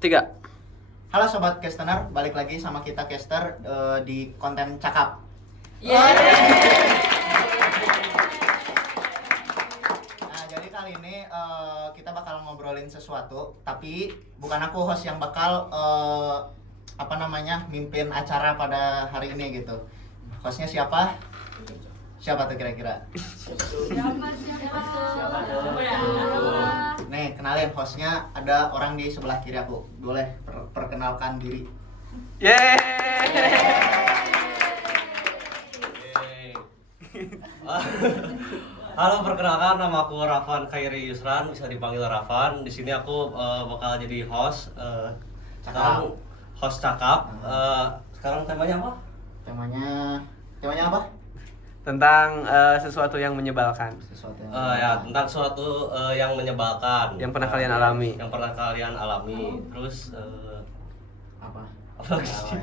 Tiga. Halo Sobat Castener, balik lagi sama kita Caster di konten cakap. Nah, jadi kali ini kita bakal ngobrolin sesuatu, tapi bukan aku host yang bakal mimpin acara pada hari ini gitu. Hostnya siapa? Siapa tuh kira-kira? Nih, kenalin hostnya, ada orang di sebelah kiri aku. Boleh perkenalkan diri. Halo, perkenalkan, nama aku Rafan Khairi Yusran, bisa dipanggil Rafan. Di sini aku bakal jadi host. Sekarang host cakap. Sekarang temanya apa? Temanya apa? Tentang sesuatu yang menyebalkan. Sesuatu Tentang sesuatu yang menyebalkan. Yang pernah kalian alami. Yang pernah kalian alami. Terus apa? apa lagi sih?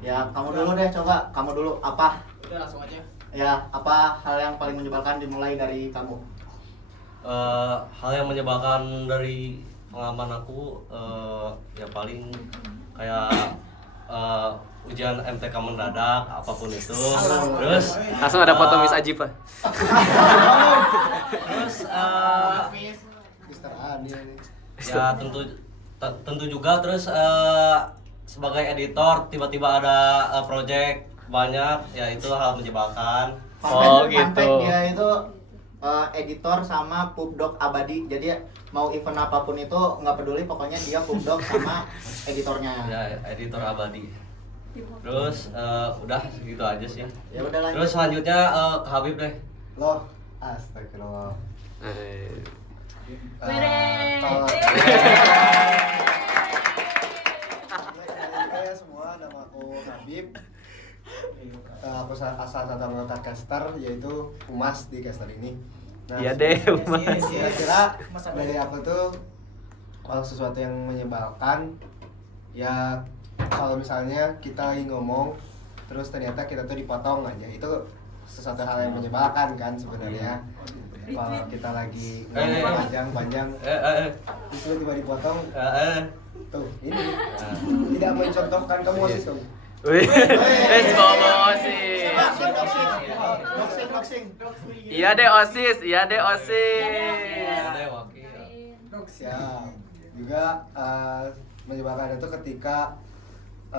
Ya, kamu dulu deh, coba. Kamu dulu apa? Udah langsung aja. Ya, apa hal yang paling menyebalkan, dimulai dari kamu? Hal yang menyebalkan dari pengalaman aku ya paling kayak ujian MTK mendadak apapun itu. Terus Langsung ada foto Miss Ajib, Pak. terus Mister Adil. ya tentu juga terus sebagai editor tiba-tiba ada project banyak, ya itu hal menyebalkan. Oh, Fun fact, gitu. dia itu editor sama Pubdoc abadi. Jadi mau event apapun itu nggak peduli, pokoknya dia Pubdoc sama editornya. Ya, editor abadi. Terus udah segitu aja sih. Ya udah lanjut. Terus selanjutnya ke Habib deh. Loh, astagfirullah. Kalau Saya semua, nama aku Habib. Aku asal satu anggota caster, yaitu Umas di caster ini. Iya deh, Mas. Kira-kira dari aku tuh kalau sesuatu yang menyebalkan, ya kalau misalnya kita lagi ngomong terus ternyata kita tuh dipotong aja, itu sesuatu hal yang menyebalkan kan sebenarnya. Kalau kita lagi ngomong panjang-panjang terus tiba-tiba dipotong, tuh ini tidak mencontohkan kamu osis kamu. Wih, OSIS. Boxing. Iya deh OSIS, iya deh OSIS. Ada wakil. Siap. Juga menyebalkan itu ketika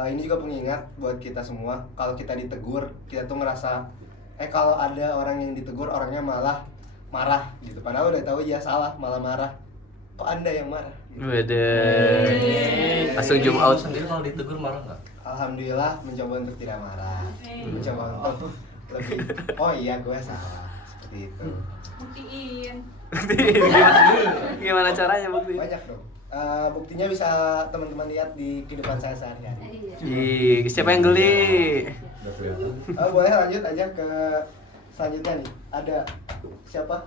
ini juga pengingat buat kita semua, kalau kita ditegur, kita tuh ngerasa kalau ada orang yang ditegur orangnya malah marah gitu. Padahal udah tahu ya salah, malah marah. Kok Anda yang marah? Waduh. Langsung zoom out. Sendiri kalau ditegur marah nggak? Alhamdulillah mencoba untuk tidak marah. Mencoba untuk lebih iya gue salah. Seperti itu. buktiin. Gimana caranya bukti? Banyak dong. Buktinya bisa teman-teman lihat di kehidupan saya sehari-hari. Ih, siapa yang geli? Boleh lanjut aja ke selanjutnya nih. Ada siapa?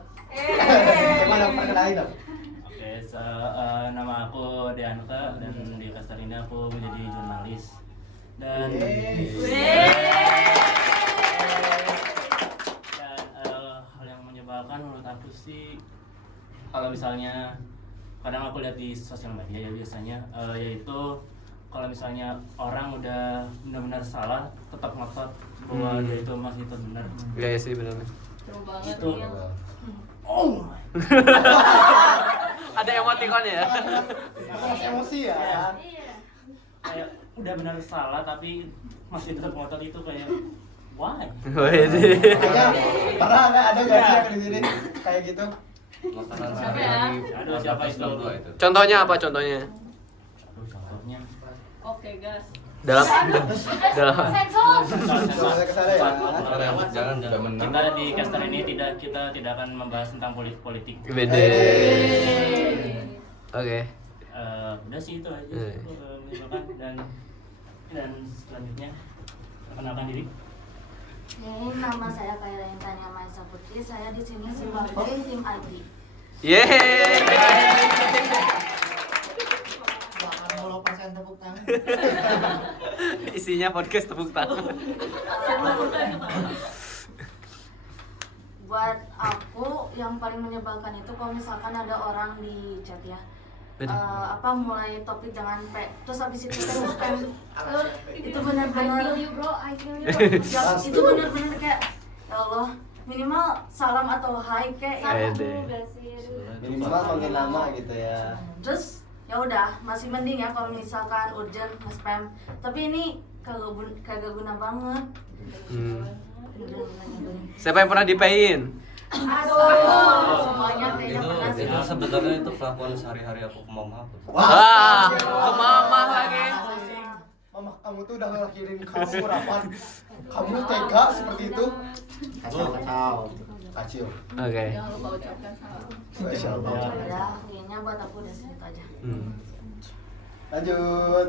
Coba dong perkenalin dong. Oke, nama aku Deanka dan di caster ini aku menjadi jurnalis. Dan hal yang menyebalkan menurut aku sih kalau misalnya kadang aku lihat di sosial media ya biasanya yaitu kalau misalnya orang udah benar-benar salah tetap ngotot bahwa dia itu masih itu benar. Iya sih benar. Seru banget Itu. ya. Oh my. Ada emotikonnya ya? Emosi ya. Iya. Kayak udah benar salah tapi masih tetap ngotot itu kayak why? Waduh. Pernah ada nggak sih yang di sini kayak gitu? Makanan Siapa ya? sehari-hari Aduh, siapa itu? 1962 itu. Contohnya apa contohnya? Aduh, contohnya Oke, gas. Dalam Sensor. Boleh kesana ya. Jangan Kita di caster ini kita tidak akan membahas tentang politik. Beda. Oke. Udah sih itu aja menyebalkan dan selanjutnya perkenalkan diri. Ini nama saya Kaila Intania Maisa Putri. Saya di sini sebagai tim Aldi. Yeay. 80% tepuk tangan. Isinya podcast tepuk tangan. Buat aku yang paling menyebalkan itu kalau misalkan ada orang di chat ya, mulai topik dengan P, terus habis itu teh spam. Itu benar-benar I feel you bro, I feel you. ya, itu benar-benar kayak ya Allah, minimal salam atau hai kayak ya. Minimal panggil nama gitu ya. Terus ya udah masih mending ya kalau misalkan urgent nge-spam, tapi ini kagak guna banget. Siapa yang pernah dipayin? Semuanya kayaknya pernah sih. Itu sebenarnya itu kelakuan sehari-hari aku ke mama aku. Wah, ke mama lagi. Mama, kamu tuh udah ngelahirin kamu, Rafan. Kamu tega seperti itu? Kacau. Oke. Jangan lupa ucapkan salam. Masya Allah. Udah, kayaknya buat aku udah segitu aja. Lanjut.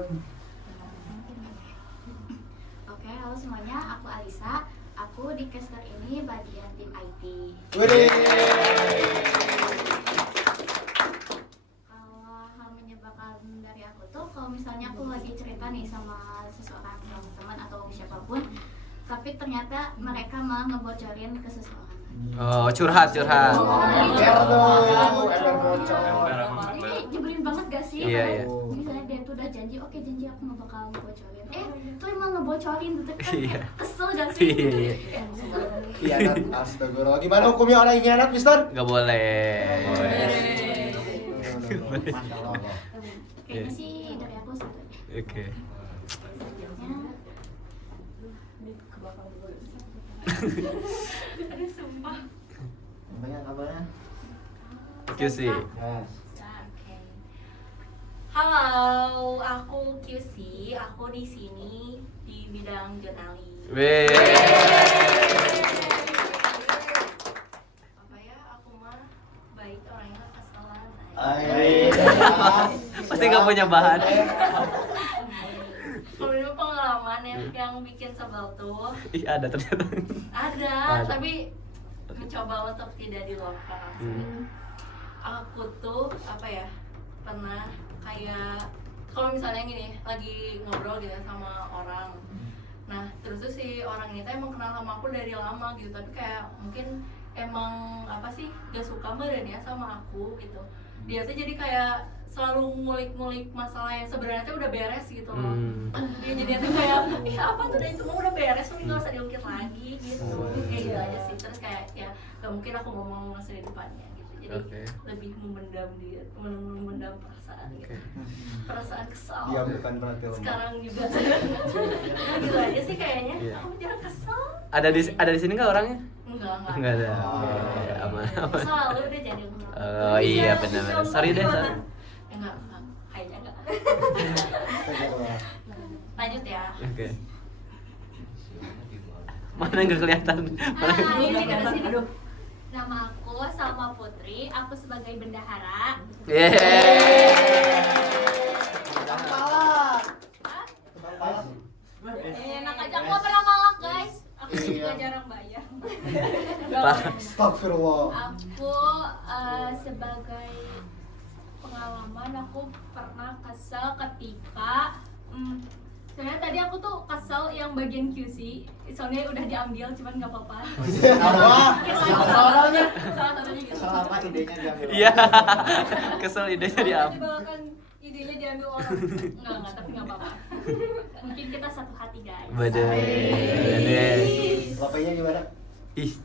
Oke, halo semuanya, aku Alisa. Aku di caster ini bagian tim IT. Wih. Kalau hal menyebalkan dari aku tuh, kalau misalnya aku lagi cerita nih sama seseorang, teman atau siapapun, tapi ternyata mereka malah ngebocorin ke seseorang. Oh, curhat. Ember bocor. Ini nyebelin banget gak sih? Iya. Misalnya dia tuh udah janji, oke janji aku gak bakal ngebocorin. Tuh emang ngebocorin gitu kan? Iya. Kesel gak sih? Iya. Khianat, astagfirullah. Gimana hukumnya orang yang khianat, Mister? Gak boleh. Masya Allah. Kayaknya sih dari aku satu aja. Oke. Aduh sumpah. Banyak kabarnya. QC. Oke. Halo, aku QC. Aku di sini di bidang jurnalis. Weh. Apa ya? Aku mah baik orangnya kesalan. Pasti gak punya bahan. Kalau dulu pengalaman yang bikin sebel tuh Ih, ada ternyata. ada, Ada. tapi mencoba untuk tidak diluapkan. Aku tuh apa ya, pernah kayak kalau misalnya gini lagi ngobrol gitu ya sama orang, nah terus tuh si orang ini tuh emang kenal sama aku dari lama gitu, tapi kayak mungkin emang apa sih gak suka meren ya sama aku gitu. Dia tuh jadi kayak selalu ngulik-ngulik masalah yang sebenarnya tuh udah beres gitu loh. Dia jadi tuh kayak apa tuh itu mah udah beres, tapi nggak usah diungkit lagi gitu. Kayak gitu aja sih. Terus kayak ya gak mungkin aku ngomong langsung di depannya gitu. Jadi lebih memendam perasaan gitu. Perasaan kesal. Dia bukan berarti lemah. Sekarang juga gitu aja sih kayaknya. Iya. Aku jarang kesel. Ada di sini nggak orangnya? Enggak. Enggak ada. Oke, aman. Selalu udah jadi. Oh iya benar. Sorry deh. Enggak, kayaknya enggak. Lanjut ya. Oke. Mana nggak kelihatan? Ini kan sini. Aduh. Nama aku Salma Putri, aku sebagai bendahara. Enak aja, aku gak pernah malak guys. Aku juga jarang bayar. Astagfirullah. Aku sebagai pengalaman aku pernah kesel ketika sebenarnya tadi aku tuh kesel yang bagian QC, soalnya udah diambil cuman nggak apa-apa. Salah Salah-satunya gitu. apa idenya diambil? Iya. Kesel idenya diambil. Dibawakan idenya diambil orang. Enggak, tapi nggak apa-apa. Mungkin kita satu hati guys. Badai. Bapaknya gimana? Ih.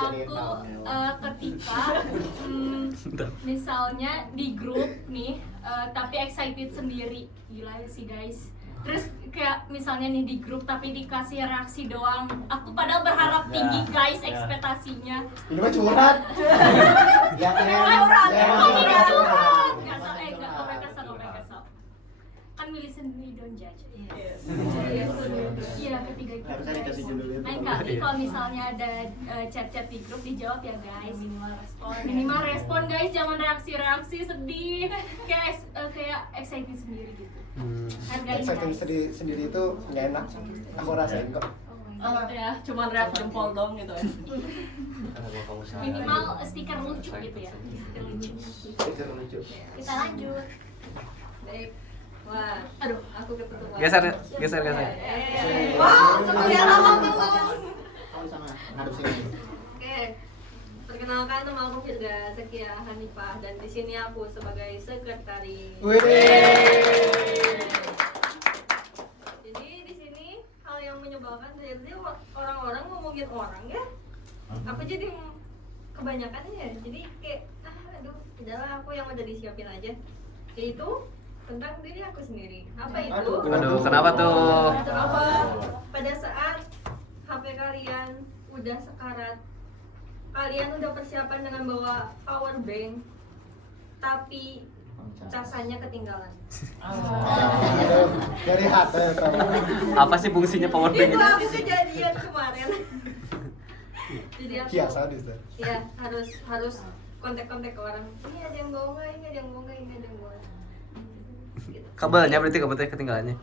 Aku ketika misalnya di grup nih tapi excited sendiri, gila ya sih guys. Terus kayak misalnya nih di grup tapi dikasih reaksi doang, aku padahal berharap tinggi guys ekspektasinya. Ini mah curhat. Ya kan. Nggak curhat. Nggak kesel. Kan we listen, we don't judge. Iya, ketiga itu. Harusnya dikasih judul itu. Lain kali kalau misalnya ada chat-chat di grup dijawab ya guys. Minimal respon guys, jangan reaksi sedih. Kayak excited sendiri gitu. Hargain Exciting guys. sendiri itu nggak enak. Aku rasain kok. Ya, cuman reaksi jempol dong gitu ya. Minimal stiker lucu gitu ya. Stiker lucu. Kita lanjut. Baik. Wah, aduh, aku ketutupan. Geser. Wow, seperti yang lama tuh. Kamu sama ngadep sini. Oke. Perkenalkan, nama aku Firda Zakia Hanifah dan di sini aku sebagai sekretaris. Jadi di sini hal yang menyebalkan jadi orang-orang ngomongin orang ya. Aku jadi kebanyakan ya. Jadi kayak aduh, udahlah aku yang udah disiapin aja. Yaitu tentang diri aku sendiri. Apa itu? Aduh, kenapa tuh? Kenapa pada saat HP kalian udah sekarat, kalian udah persiapan dengan bawa power bank, tapi casanya ketinggalan. Dari hati Apa sih fungsinya power bank Itu ini? aku kejadian kemarin. Jadi aku kiasan itu. ya harus kontak-kontak ke orang. Ini ada yang bawa nggak? Ini ada yang bawa nggak? Ini ada yang bawa. Gitu. Kabelnya berarti ketinggalannya.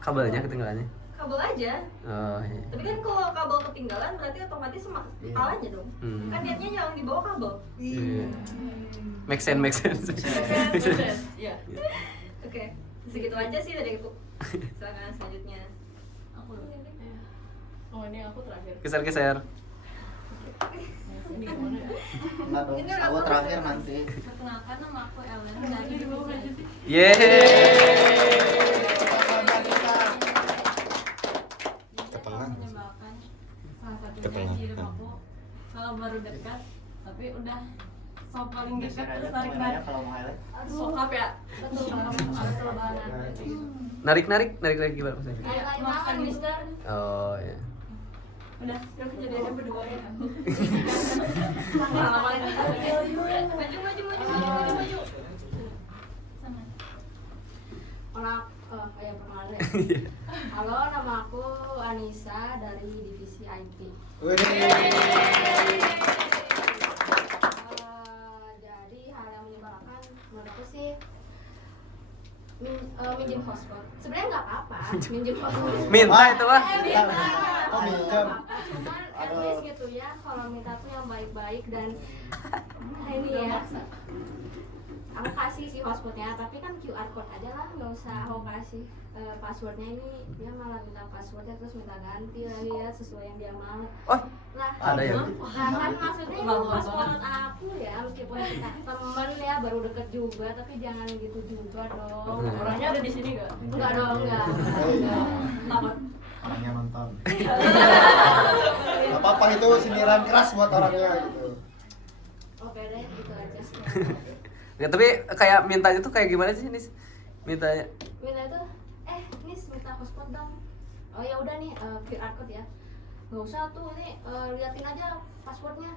Kabelnya ketinggalannya. Kabel aja. Oh, iya. Tapi kan kalau kabel ketinggalan berarti otomatis kepalanya dong. Kan niatnya yang dibawa kabel. Iya. Make sense, make sense. Iya. Oke, segitu aja sih dari aku. Silakan selanjutnya. Aku oh ini aku terakhir. Geser-geser. Ini gimana ya? Enggak dong, aku terakhir nanti. Perkenalkan, nama aku Ellen dari divisi IT. Yeay. Jadi yang menyebalkan salah satunya di hidup aku kalau baru dekat tapi udah so paling dekat terus tarik-tarik kalau mau highlight. sokap ya betul kalau harus lebaran Narik gimana maksudnya? kayak makan mister Oh, iya. udah kejadiannya berdua ya Maju. sama Perkenalan ya. Halo, nama aku Anissa dari divisi IT. Jadi hal yang menyebalkan menurut aku sih minjem hotspot. Sebenarnya nggak apa-apa minjem hotspot. Minta itu mah. Oh, minjem. Cuman at least gitu ya, kalau minta tuh yang baik-baik dan ini ya. Aku kasih sih hotspotnya, tapi kan QR code aja lah, nggak usah aku kasih passwordnya. Ini dia malah minta passwordnya terus minta ganti lagi ya sesuai yang dia mau. Oh, Lah, ada ya? nah, kan maksudnya itu password aku ya, meskipun kita temen ya baru deket juga, tapi jangan gitu juga dong. Orangnya ada di sini nggak? Enggak dong, enggak. Takut. Orangnya nonton. Gak apa-apa, itu sindiran keras buat orangnya gitu. Oke deh, itu aja. Ya, tapi kayak mintanya tuh kayak gimana sih, Nis? Mintanya. Minta itu, Nis minta hotspot dong. Oh ya udah nih, QR code ya. Gak usah tuh, ini liatin aja passwordnya.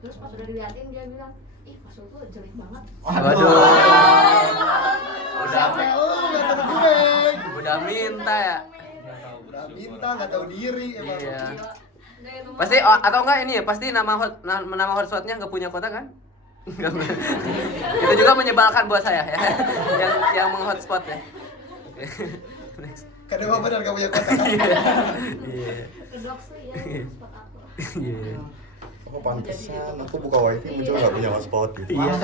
Terus pas udah diliatin dia bilang, ih password tuh jelek banget. Waduh. Gue Udah minta ya. udah minta nggak tahu diri emang. Iya. Pasti atau enggak ini ya, pasti nama hotspotnya nggak punya kota kan? Itu juga menyebalkan buat saya ya. Yang menghotspot ya. Next. Kadang benar gak punya kota. Iya. Kedok sih ya hotspot aku. Iya. Oh pantesan aku buka wifi muncul nggak punya hotspot gitu. Iya.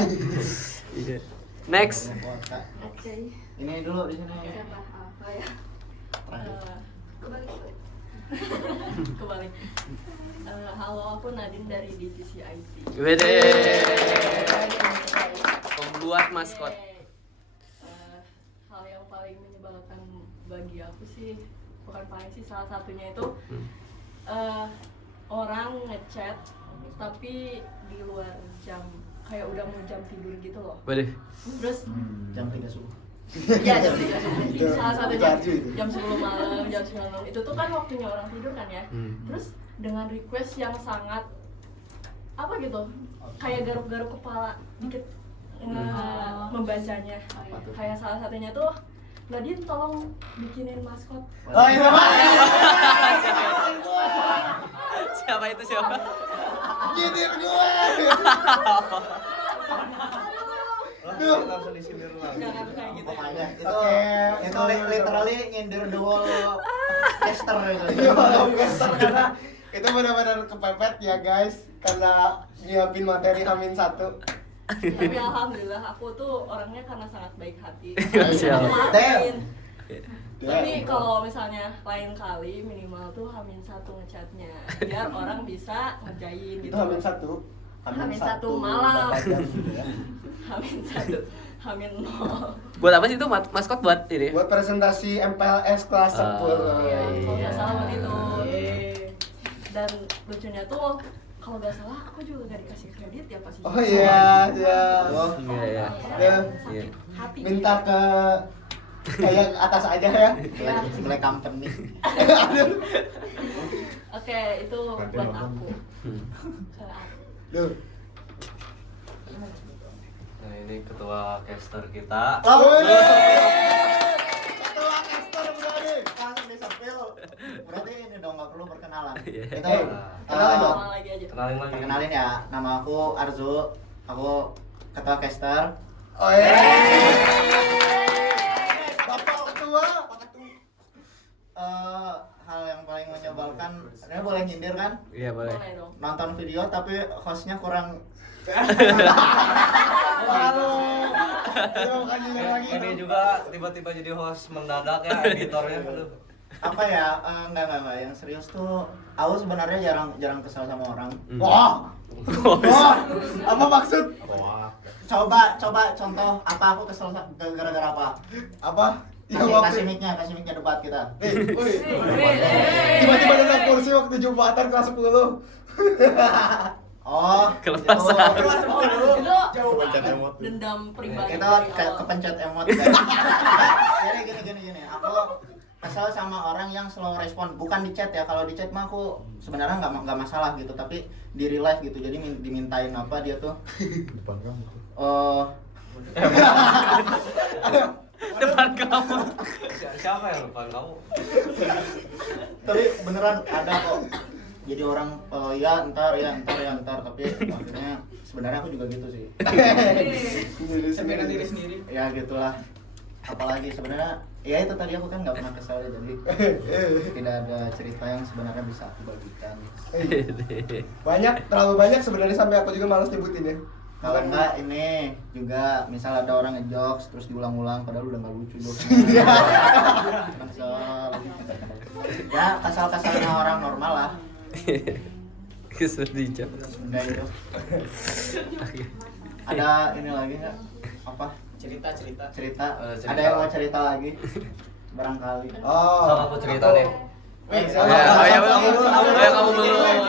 Iya. Next. Oke. Ini dulu di sini. Siapa? Apa ya? Terakhir. Kebalik. Halo, aku Nadine dari divisi IT. Wede. Pembuat maskot. Hal yang paling menyebalkan bagi aku sih, bukan paling sih, salah satunya itu orang ngechat tapi di luar jam, kayak udah mau jam tidur gitu loh. Wede. Terus Jam 3 subuh. ya jam 3 subuh. Salah satunya Baju itu. jam 10 malam, jam 9 malam. Itu tuh kan waktunya orang tidur kan ya. Terus dengan request yang sangat apa gitu, kayak garuk-garuk kepala dikit membacanya. Kayak salah satunya tuh, Nadine tolong bikinin maskot. Oh itu Siapa itu siapa? Nyindir gue. Langsung disindir lagi. Jangan kayak gitu. pokoknya Oke. itu literally nyindir the whole caster itu. Iya, Western, karena itu benar-benar kepepet ya guys, karena nyiapin materi Amin 1. Tapi alhamdulillah aku tuh orangnya karena sangat baik hati. Siap. Maafin. Tapi kalau misalnya lain kali minimal tuh H-1 ngechatnya biar orang bisa ngerjain Itu gitu. Amin 1. Hamin satu malam. 4 jam gitu ya. Hamin 1, Hamin 0. Buat apa sih itu maskot buat ini? Buat presentasi MPLS kelas 10. Iya, kalau nggak salah buat itu. Dan lucunya tuh kalau nggak salah aku juga nggak dikasih kredit ya pas Oh iya, iya. Oh, Iya. Ya, Iya. hati. minta ke kayak atas aja ya. Black company. Oke, itu buat aku. Ke aku. Duh. Nah, ini ketua caster kita. Oh, ketua caster berarti langsung disepil. Berarti ini dong nggak perlu perkenalan. Iya. Itu Kenalin dong. Ulang lagi aja. Kenalin lagi. kenalin ya, nama aku Arzu. Aku ketua caster. Oh iya. Bapak ketua. Hal yang paling menyebalkan, ini boleh nyindir kan? Iya, boleh. Boleh dong. Nonton video tapi hostnya kurang. Ini juga tiba-tiba jadi host mendadak ya, editornya. Aduh. Apa ya? Enggak. Yang serius tuh, aku sebenarnya jarang kesal sama orang. Wah. Wah. Apa maksud? Coba contoh apa aku kesel gara-gara apa? Apa? Kasih mic-nya debat kita. Woi. Tiba-tiba ada kursi waktu Jumatan kelas 10. Oh, Kelas itu- 1. Itu Pencet emot. dendam pribadi. itu kepencet emot guys. Jadi gini, aku kesel sama orang yang slow respon, bukan di chat ya. Kalau di chat mah aku sebenarnya nggak masalah gitu, tapi di real life gitu. Jadi dimintain apa dia tuh? Depan kamu. Depan kamu. Siapa yang lupa kamu? Tapi beneran ada kok. Jadi orang ya ntar, tapi akhirnya sebenarnya aku juga gitu sih. Seminar diri sendiri. Ya gitulah. Apalagi sebenarnya ya itu tadi aku kan nggak pernah kesal ya, jadi tidak ada cerita yang sebenarnya bisa aku bagikan. Terlalu banyak sebenarnya sampai aku juga malas nyebutin ya. Kalau enggak ini juga misal ada orang ngejokes terus diulang-ulang padahal udah nggak lucu jokesnya. Kesel. Ya kasar-kasarnya orang normal lah. Kesel dijawab. Udah itu. Ada ini lagi nggak? Apa? Cerita. Cerita. Ada yang mau cerita lagi? Barangkali. Oh. Sama aku cerita deh. Kamu belum.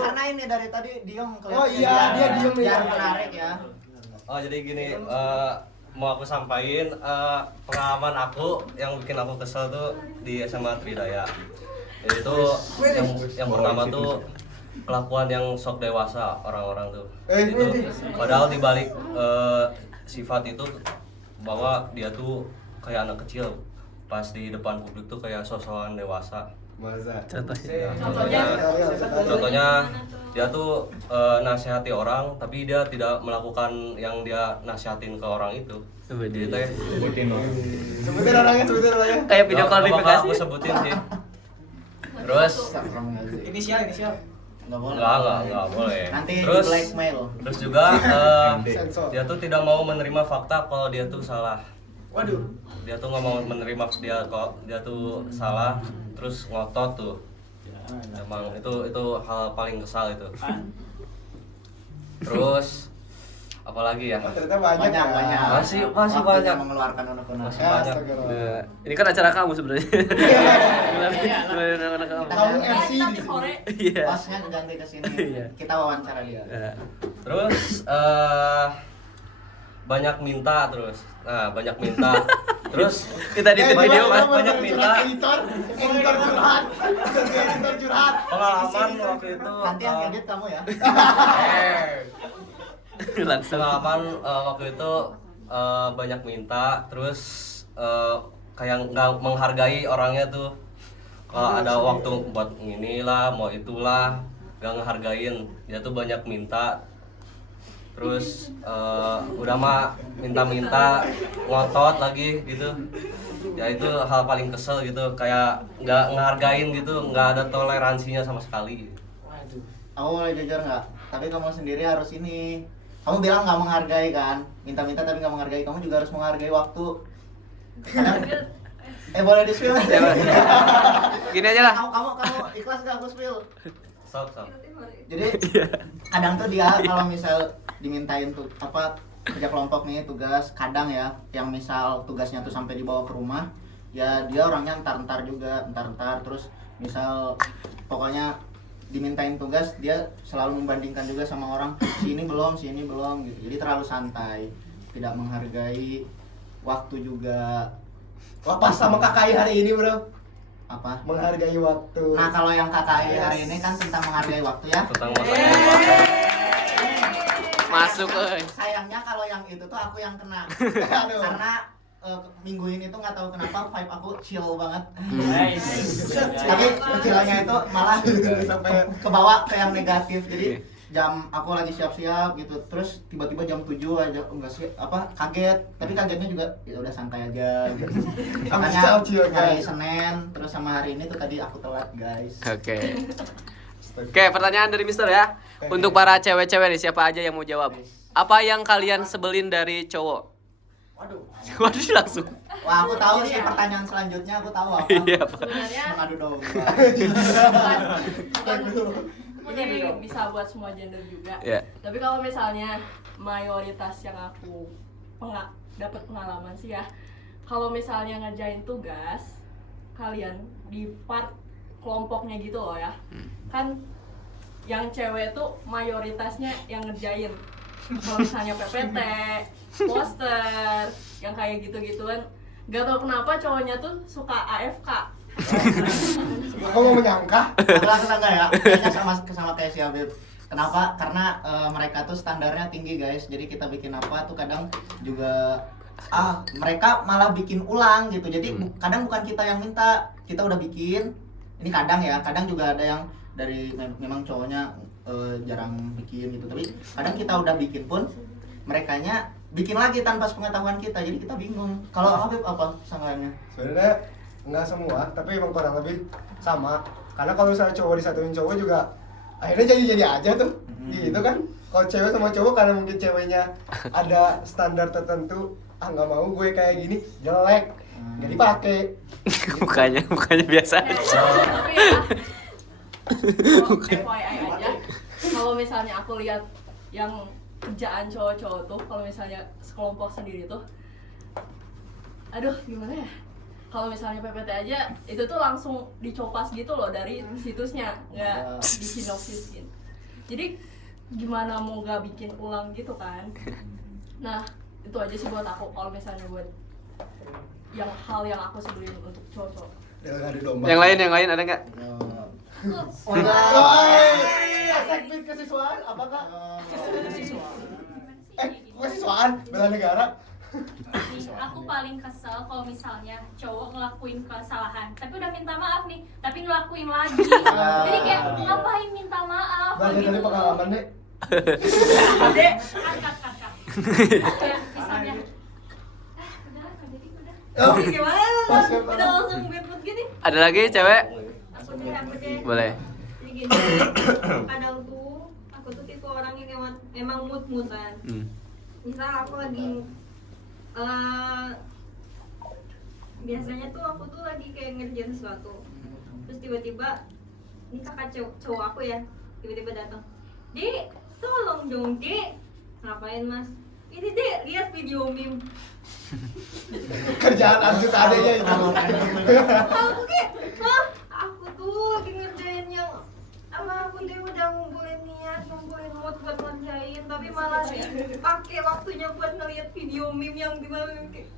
Karena ini dari tadi diem kelihatan. Oh iya, dia diem ya. Biar menarik ya. Oh jadi gini, mau aku sampaikan pengalaman aku yang bikin aku kesel tuh di SMA Tridaya. Jadi itu yang pertama tuh kelakuan yang sok dewasa orang-orang tuh. Itu padahal dibalik sifat itu bahwa dia tuh kayak anak kecil, pas di depan publik tuh kayak sosokan dewasa. Masa. Contohnya dia tuh nasihati orang tapi dia tidak melakukan yang dia nasihatin ke orang itu. Jadi teh Sebutin orangnya. Kayak video nggak bakal klarifikasi. aku sebutin sih. Terus Inisial. Nggak boleh. nggak boleh. Nanti Terus blackmail. terus juga Sensor. dia tuh tidak mau menerima fakta kalau dia tuh salah. Waduh. Dia tuh nggak mau menerima dia tuh salah, terus ngotot tuh. Emang itu hal paling kesal itu. Terus apalagi ya? Oh, ternyata banyak. Banyak. Masih Waktunya banyak. mengeluarkan unek-unek. Masih banyak. Nah, ini kan acara kamu sebenarnya. Anak kamu. Kamu MC di Nanti sini. sore. Iya. Pasnya ganti ke sini. Iya. Kita wawancara dia. Nah, Terus banyak minta terus. Nah, banyak minta. Terus kita di video kan. banyak minta. Editor curhat. Pengalaman waktu itu Nanti yang edit kamu ya. Langsung. pengalaman waktu itu banyak minta terus kayak nggak menghargai orangnya tuh. Kalau ada waktu buat inilah mau itulah nggak ngehargain, dia tuh banyak minta terus udah mah minta-minta ngotot lagi gitu. Ya itu hal paling kesel gitu, kayak nggak ngehargain gitu, nggak ada toleransinya sama sekali. Aku boleh jujur nggak? Tapi kamu sendiri harus ini. Kamu bilang nggak menghargai kan? Minta-minta tapi nggak menghargai. Kamu juga harus menghargai waktu. Kadang, boleh di spill? Gini aja lah. Kamu ikhlas nggak aku spill? Sok. Jadi kadang tuh dia kalau misal dimintain tuh apa kerja kelompok nih tugas, kadang ya yang misal tugasnya tuh sampai dibawa ke rumah, ya dia orangnya entar juga, entar terus misal pokoknya dimintain tugas dia selalu membandingkan juga sama orang, si ini belum gitu. Jadi terlalu santai, tidak menghargai waktu juga. Wah, pas sama KKI hari ini, Bro. Apa? Menghargai waktu. Nah, kalau yang KKI hari ini kan tentang menghargai waktu ya. Tentang menghargai waktu. Masuk euy. Sayangnya kalau yang itu tuh aku yang kena. Aduh. Karena minggu ini tuh nggak tahu kenapa vibe aku chill banget. Tapi Tapi chillnya itu malah sampai kebawa ke yang negatif. Jadi jam aku lagi siap-siap gitu, terus tiba-tiba jam 7 aja enggak sih apa kaget, tapi kagetnya juga ya udah santai aja gitu. Makanya hari Senin terus sama hari ini tuh tadi aku telat, guys. Oke, pertanyaan dari Mister ya. Untuk para cewek-cewek nih, siapa aja yang mau jawab? Apa yang kalian sebelin dari cowok? Waduh. Waduh langsung. Wah, aku tahu sih pertanyaan selanjutnya, aku tahu apa. Iya, Pak. Sebenarnya Mengadu domba. ini bisa buat semua gender juga. Iya. Tapi kalau misalnya mayoritas yang aku dapat pengalaman sih ya, kalau misalnya ngerjain tugas kalian di part kelompoknya gitu loh ya, kan yang cewek tuh mayoritasnya yang ngerjain. Kalau misalnya PPT, poster, yang kayak gitu-gituan, gak tau kenapa cowoknya tuh suka AFK. Kok mau menyangka? Aku enggak ya. Kayaknya sama kayak si Habib. Kenapa? Karena mereka tuh standarnya tinggi, guys. Jadi kita bikin apa tuh kadang juga mereka malah bikin ulang gitu. Jadi kadang bukan kita yang minta, kita udah bikin. Ini kadang ya, kadang juga ada yang dari memang cowoknya jarang bikin gitu. Tapi kadang kita udah bikin pun merekanya bikin lagi tanpa sepengetahuan kita. Jadi kita bingung. Kalau Habib apa sanggahannya? Sebenarnya nggak semua, tapi emang kurang lebih sama. Karena kalau misalnya cowok disatuin cowok juga akhirnya jadi aja tuh, gitu kan. Kalau cewek sama cowok karena mungkin ceweknya ada standar tertentu, nggak mau gue kayak gini, jelek, nggak dipakai. Mukanya biasa aja. Tapi ya, FYI aja, kalau misalnya aku lihat yang kerjaan cowok-cowok tuh, kalau misalnya sekelompok sendiri tuh, aduh gimana ya? Kalau misalnya PPT aja, itu tuh langsung dicopas gitu loh dari situsnya, nggak disinopsisin. Jadi gimana mau gak bikin ulang gitu kan? Nah itu aja sih buat aku, kalau misalnya buat hal yang aku sebelin untuk cowok-cowok. Yang lain ada nggak? Aspek kesiswaan, apakah? Kesiswaan bela negara. Aku paling kesel kalau misalnya cowok ngelakuin kesalahan, tapi udah minta maaf nih, tapi ngelakuin lagi. Jadi kayak ngapain minta maaf? Banyak dari pengalaman deh. Dek, kat. Kayak misalnya, udahlah nggak jadi udah. Oh, Gimana lu? Pas, Udah langsung bad gini. Ada lagi cewek? Aku deh. Boleh. Jadi gini, kadang tuh aku tuh tipe orang yang emang mood-moodan. Misal aku lagi biasanya tuh aku tuh lagi kayak ngerjain sesuatu, terus tiba-tiba ini kakak cowok aku ya tiba-tiba datang, Dek tolong dong Dek. Ngapain Mas? Ini Dek lihat video meme. kerjaan lanjut adanya itu. Aku kayak aku tuh lagi ngerjain yang aku dia udah ngumpulin mood buat ngerjain, tapi malah dipakai waktunya buat ngeliat video meme yang gimana kayak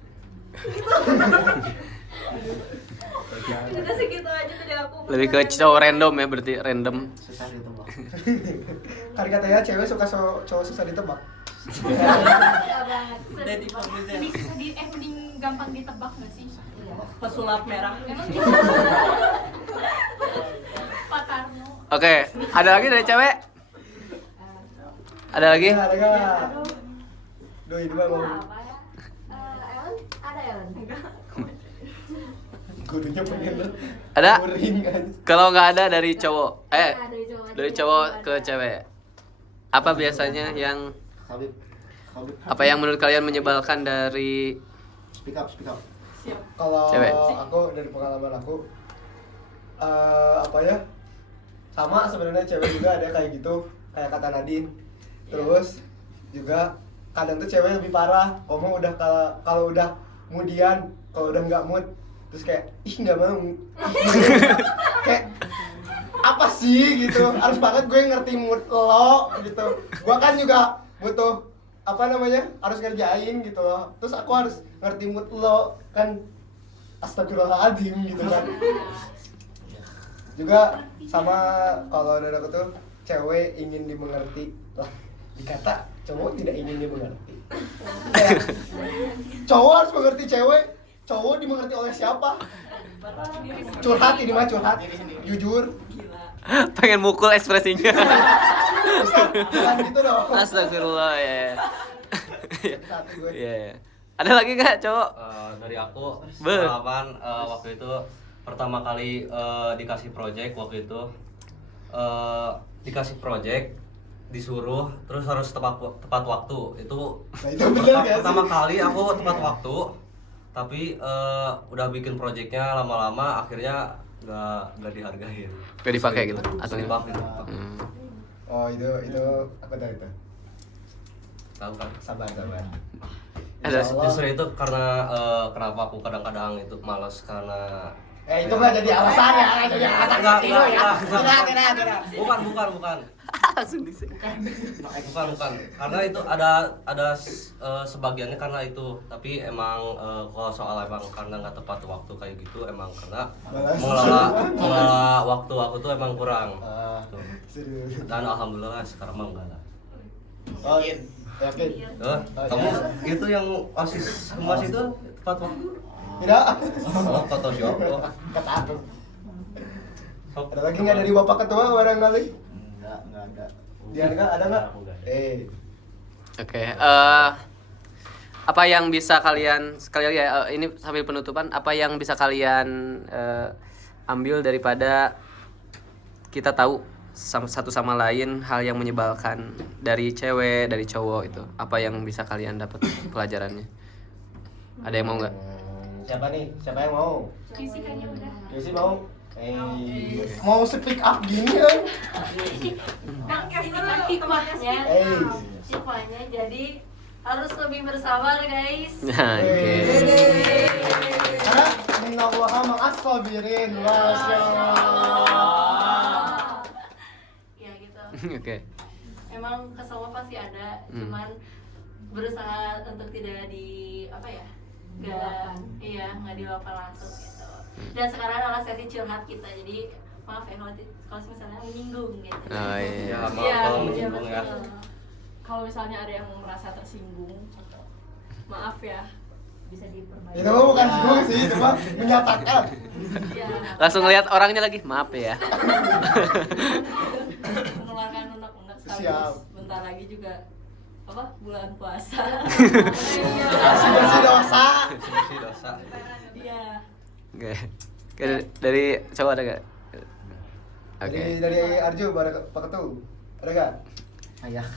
udah segitu aja tadi aku. Lebih ke cowok random ya, berarti random. Susah ditebak. Kan katanya cewek suka cowok susah ditebak. Mending gampang ditebak nggak sih? Pesulap merah. Emang gitu. Pak Karno. Oke, ada lagi dari cewek? Ada lagi? Ada nggak? Doi dua mau. Apa ya? Ellen? Ada Ellen? Gurunya pengen Ada? Guring aja. Kalau nggak ada dari cowok, Dari dari cowok ke cewek. Apa biasanya yang Habib. apa yang menurut kalian menyebalkan dari Speak up. Kalau Cewek. aku dari pengalaman aku apa ya? sama sebenarnya cewek juga ada kayak gitu, kayak kata Nadine. Terus juga kadang tuh cewek lebih parah, ngomong udah kalau udah kemudian kalau udah nggak mood terus kayak ih nggak mau kayak apa sih gitu, harus banget gue ngerti mood lo gitu. Gue kan juga butuh apa namanya harus ngerjain gitu loh, terus aku harus ngerti mood lo kan, astagfirullahaladzim gitu kan. Juga sama kalau dari aku tuh cewek ingin dimengerti lah, dikata cowok tidak ingin dimengerti. Kayak, cowok harus mengerti cewek, cowok dimengerti oleh siapa? Curhat ini mah curhat, jujur. Pengen mukul ekspresinya. Jangan gitu dong. Astagfirullah ya. Satu gue. Iya. Ada lagi nggak cowok? Dari aku Be. pengalaman waktu itu pertama kali dikasih project waktu itu dikasih project disuruh terus harus tepat waktu itu, Nah, itu bener gak sih? pertama kali aku tepat waktu tapi udah bikin projectnya lama-lama akhirnya nggak dihargain, Gak dipakai gitu atau dipakai. Oh itu aku tahu itu. Tahu kan? Sabar. Ada Insya Allah. Justru itu karena kenapa aku kadang-kadang itu malas karena Itu nggak jadi alasan ya, nggak jadi alasan Enggak, itu ya. enggak. Tidak. Bukan. langsung di Bukan. Karena itu ada sebagiannya karena itu, tapi emang kalau soal emang karena nggak tepat waktu kayak gitu, emang karena mengelola waktu aku tuh emang kurang. Tuh. Serius. Dan alhamdulillah sekarang mah enggak lah. Oh, yakin. Kamu itu yang osis humas itu tepat waktu? Tidak. Oh, Photoshop. Kata aku. Ada lagi nggak dari bapak ketua barangkali? Enggak ada. Dianka ada nggak? Oke, apa yang bisa kalian sekali ya ini sambil penutupan, apa yang bisa kalian ambil daripada kita tahu satu sama lain hal yang menyebalkan dari cewek, dari cowok itu, apa yang bisa kalian dapat pelajarannya? Ada yang mau nggak? Siapa nih? Siapa yang mau? Kisi kayaknya udah. Kisi mau? Mau speak up gini kan? Kan hikmahnya, hikmahnya jadi harus lebih bersabar guys. Nah, oke. Karena minnallaha ma'as sabirin. Masya Allah. Ya gitu. Oke. Emang kesel mah pasti ada, cuman berusaha untuk tidak nggak dilupakan langsung gitu. Dan sekarang adalah sesi curhat kita, jadi maaf ya kalau misalnya menyinggung gitu. Oh iya. Maaf kalau menyinggung ya. betul. Kalau misalnya ada yang merasa tersinggung, maaf ya, bisa diperbaiki. Itu mah bukan singgung sih, itu mah menyatakan. Iya. Langsung lihat orangnya lagi, maaf ya. Mengeluarkan unek-unek Siap. sekaligus. Bentar lagi juga bulan puasa. Bersih dosa. Bersih dosa. Iya. Oke. Dari cowok ada nggak? Oke. Dari Arjo, Pak Ketua, ada nggak? Ayah.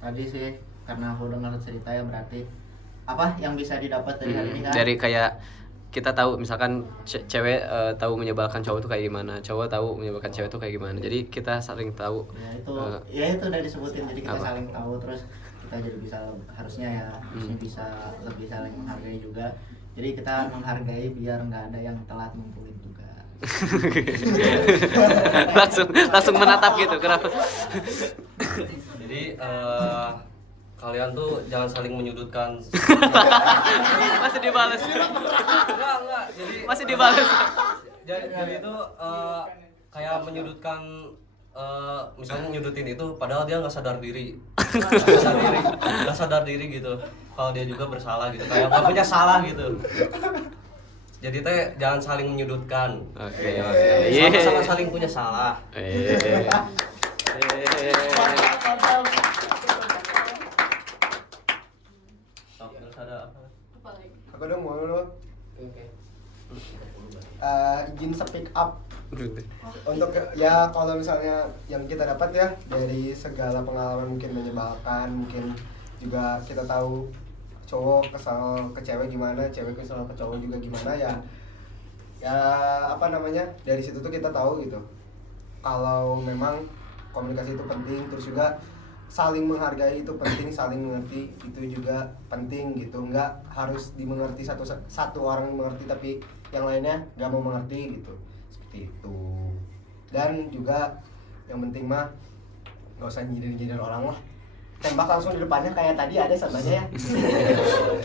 Tadi sih karena aku dengar cerita ya, berarti apa yang bisa didapat dari hari ini kan? Dari kayak kita tahu misalkan cewek tahu menyebalkan cowok itu kayak gimana, cowok tahu menyebalkan cewek itu kayak gimana, jadi kita saling tahu. Ya itu udah disebutin, jadi kita apa? saling tahu, terus kita jadi bisa harusnya bisa lebih saling menghargai juga, jadi kita menghargai biar nggak ada yang telat ngumpulin juga. langsung menatap gitu, kenapa? Jadi kalian tuh jangan saling menyudutkan. Masih dibales. Enggak. Jadi Masih dibales. Jadi itu kayak menyudutkan, misalnya nyudutin itu padahal dia nggak sadar diri. Nggak sadar diri gitu. Kalau dia juga bersalah gitu, kayak nggak punya salah gitu. Jadi teh jangan saling menyudutkan. Oke. Sama-sama saling punya salah. Terus ada apa? Aku dong mau dong. Izin speak up untuk ya kalau misalnya yang kita dapat ya dari segala pengalaman mungkin menyebalkan, mungkin juga kita tahu cowok kesal ke cewek gimana, cewek kesal ke cowok juga gimana ya. Ya apa namanya, dari situ tuh kita tahu gitu kalau memang komunikasi itu penting, terus juga saling menghargai itu penting, saling mengerti itu juga penting gitu. Nggak harus dimengerti satu orang mengerti tapi yang lainnya nggak mau mengerti gitu, seperti itu. Dan juga yang penting mah nggak usah nyindir orang lah, tembak langsung di depannya kayak tadi ada contohnya ya.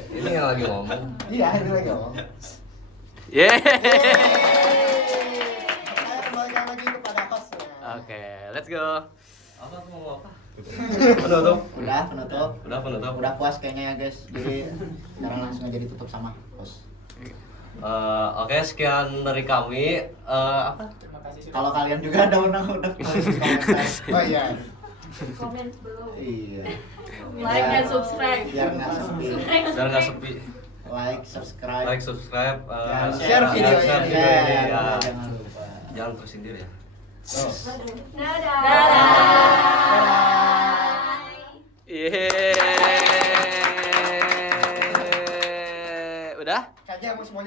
Ini yang lagi ngomong. Iya, ini lagi ngomong. Yeay. Saya kembalikan lagi kepada hostnya. Oke, let's go. Apa aku ngomong apa? Penutup. Udah penutup. Udah puas kayaknya ya guys. Jadi sekarang langsung aja ditutup sama host. Oke, sekian dari kami. Apa? Kalau kalian juga ada udah Oh iya. Comment below. Iya. Like dan subscribe. Biar nggak sepi. Biar nggak sepi. Like, subscribe. Like, subscribe, Dan share video share ini. ini. Ya. Jangan lupa. Jangan tersindir ya. Dadah. Yeay. Udah? Kayaknya mau semuanya